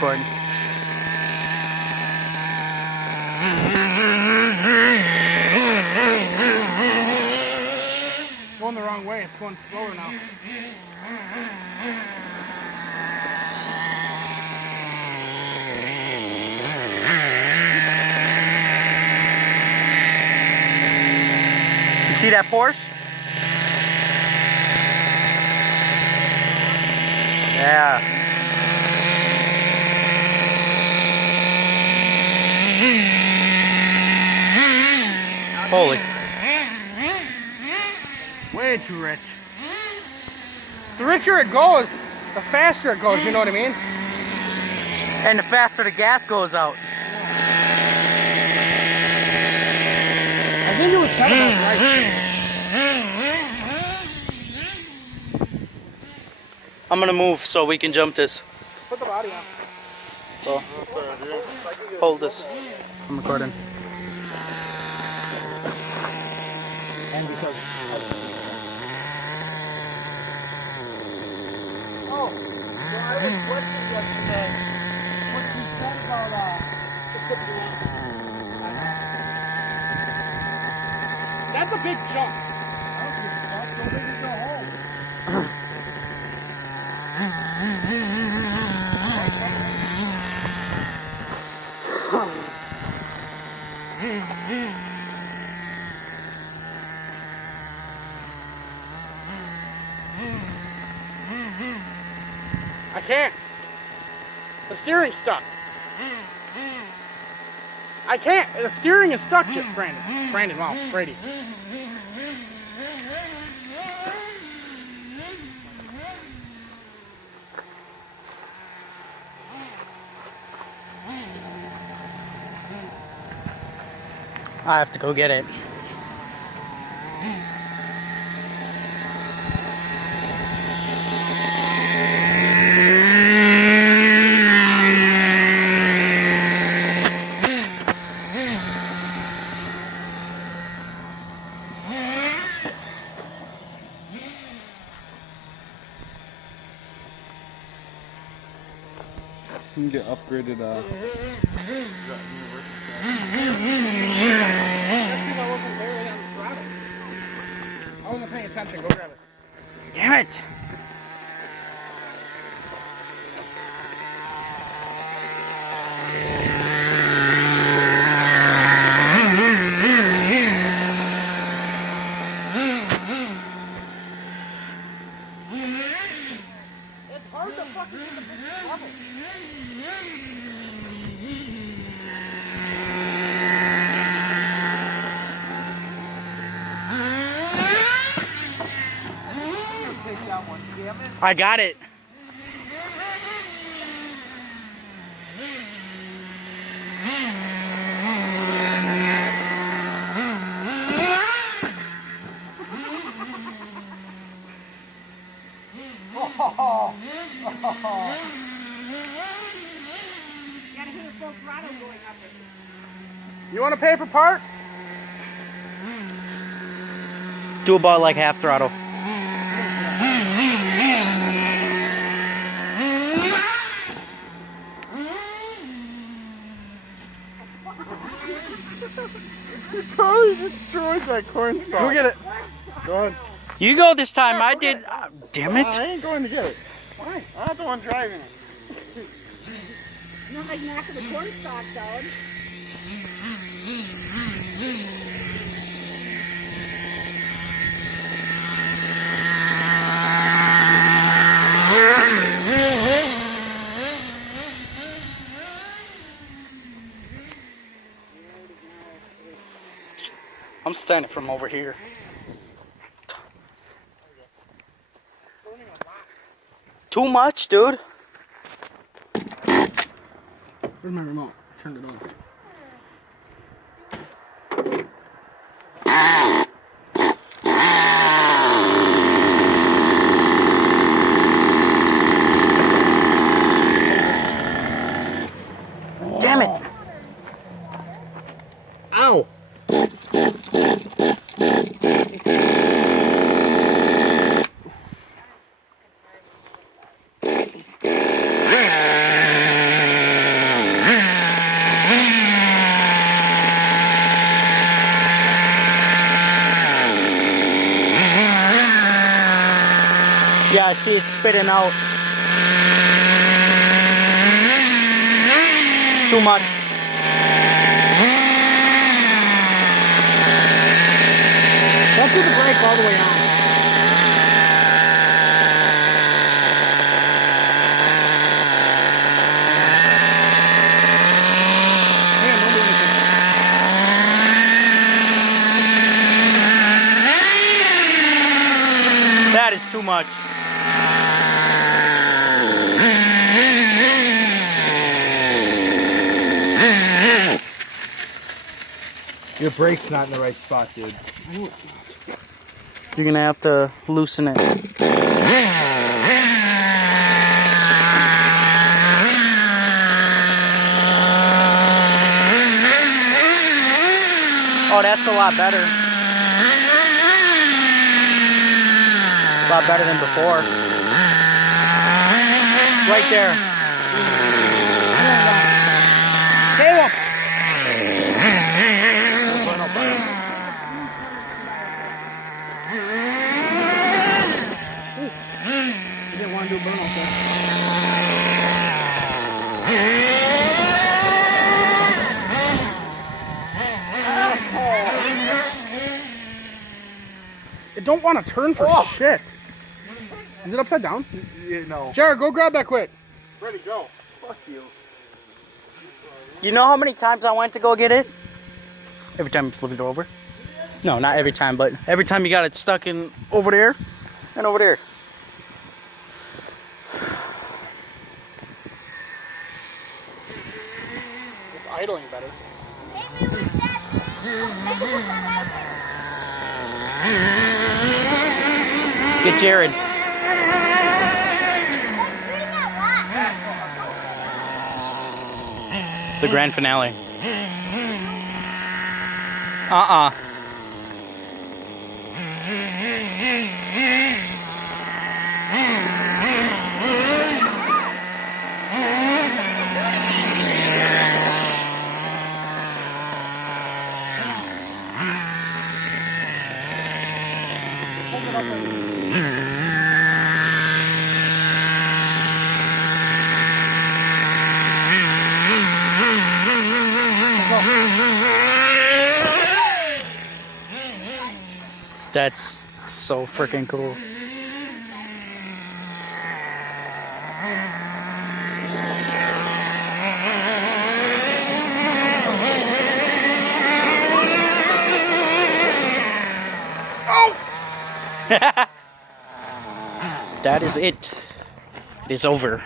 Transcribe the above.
recording. It's going the wrong way. It's going slower now. You see that Porsche? Yeah. Holy. Way too rich. The richer it goes, the faster it goes, you know what I mean? And the faster the gas goes out. I think it was said about right. I'm gonna move so we can jump this. Put the body on. So, hold this. I'm recording. And because I was questioning yesterday what you said about that's a big jump. Don't make me go home. I can't. The steering's stuck. I can't. The steering is stuck, Brandon. Wow, Brady. I have to go get it. You can get upgraded. I wasn't paying attention. Go grab it. Damn it! It's hard to fucking get the big trouble. I got it. You want to pay for parts? Do about like half throttle. You totally destroyed that corn stalk. Go get it. Go ahead. You go this time. I did. Damn it! I ain't going to get it. Why? I'm not the one driving it. Not like knocking the corn stalks out. I'm standing from over here. Too much, dude. Where's my remote? Turned it on. Damn it! Ow! I see it spitting out. Too much. Don't do the brake all the way on. Man, don't do anything. That is too much. Your brake's not in the right spot, dude. You're gonna have to loosen it. Oh, that's a lot better. A lot better than before. Right there. Caleb! You didn't want to do burn off there. It don't want to turn for shit. Is it upside down? Yeah, no. Jared, go grab that quick. Ready, go. Fuck you. You know how many times I went to go get it? Every time you flip it over? No, not every time, but every time you got it stuck in over there and over there. It's idling better. Get Jared. The grand finale. That's so freaking cool. That is it. It is over.